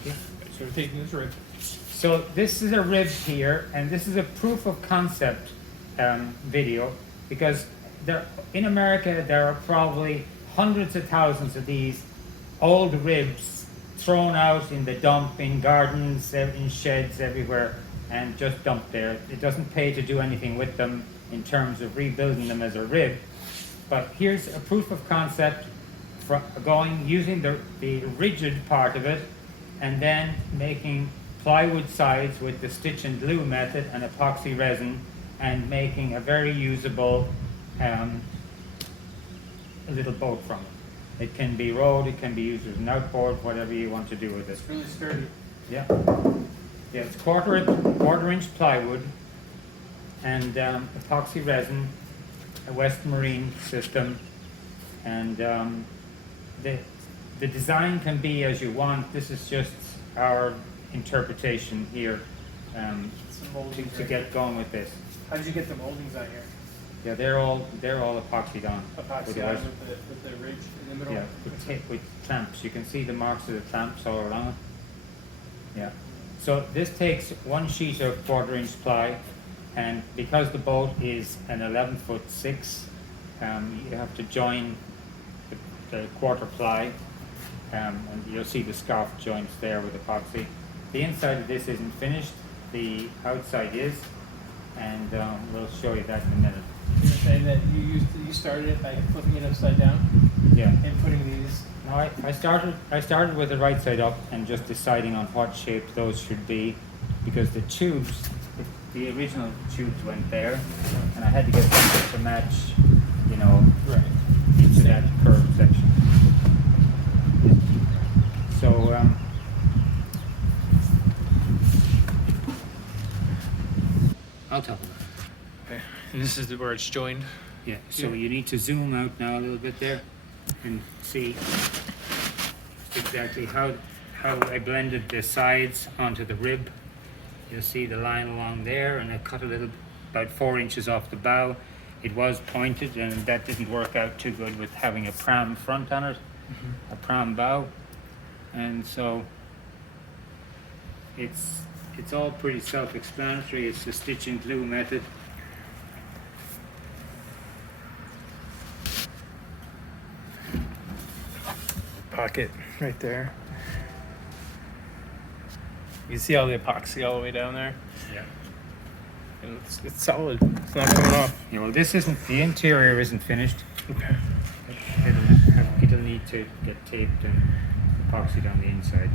Okay. So we're taking this rib. So this is a rib here, and this is a proof of concept video, because in America there are probably hundreds of thousands of these old ribs thrown out in the dump, in gardens, in sheds, everywhere, and just dumped there. It doesn't pay to do anything with them in terms of rebuilding them as a rib. But here's a proof of concept for using the rigid part of it, and then making plywood sides with the stitch and glue method and epoxy resin, and making a very usable little boat from it. It can be rowed, it can be used as an outboard, whatever you want to do with it. It's really sturdy. Yeah. Yeah, it's quarter inch plywood and epoxy resin, a West Marine system, and the design can be as you want. This is just our interpretation here to get going with this. How did you get the moldings on here? Yeah, they're all epoxied on. Epoxy on with the ridge in the middle? Yeah, with clamps. You can see the marks of the clamps all along it. Yeah. So this takes one sheet of 1/4 inch ply, and because the boat is an 11'6", you have to join the quarter ply, and you'll see the scarf joints there with epoxy. The inside of this isn't finished, the outside is, and we'll show you that in a minute. You're saying that you started it by flipping it upside down? Yeah. And putting these... No, I started with the right side up and just deciding on what shape those should be, because the tubes, the original tubes went there, and I had to get something to match, you know, right into that curved section. So I'll talk about it. Okay. And this is where it's joined? Yeah, so you need to zoom out now a little bit there and see exactly how I blended the sides onto the rib. You'll see the line along there, and I cut a little, about 4 inches off the bow. It was pointed, and that didn't work out too good with having a pram front on it, a pram bow, and so it's all pretty self-explanatory. It's the stitch and glue method. Pocket right there. You can see all the epoxy all the way down there. Yeah. And it's solid. It's not coming off. Yeah, well, this isn't, the interior isn't finished. Okay. It'll need to get taped and epoxied on the inside.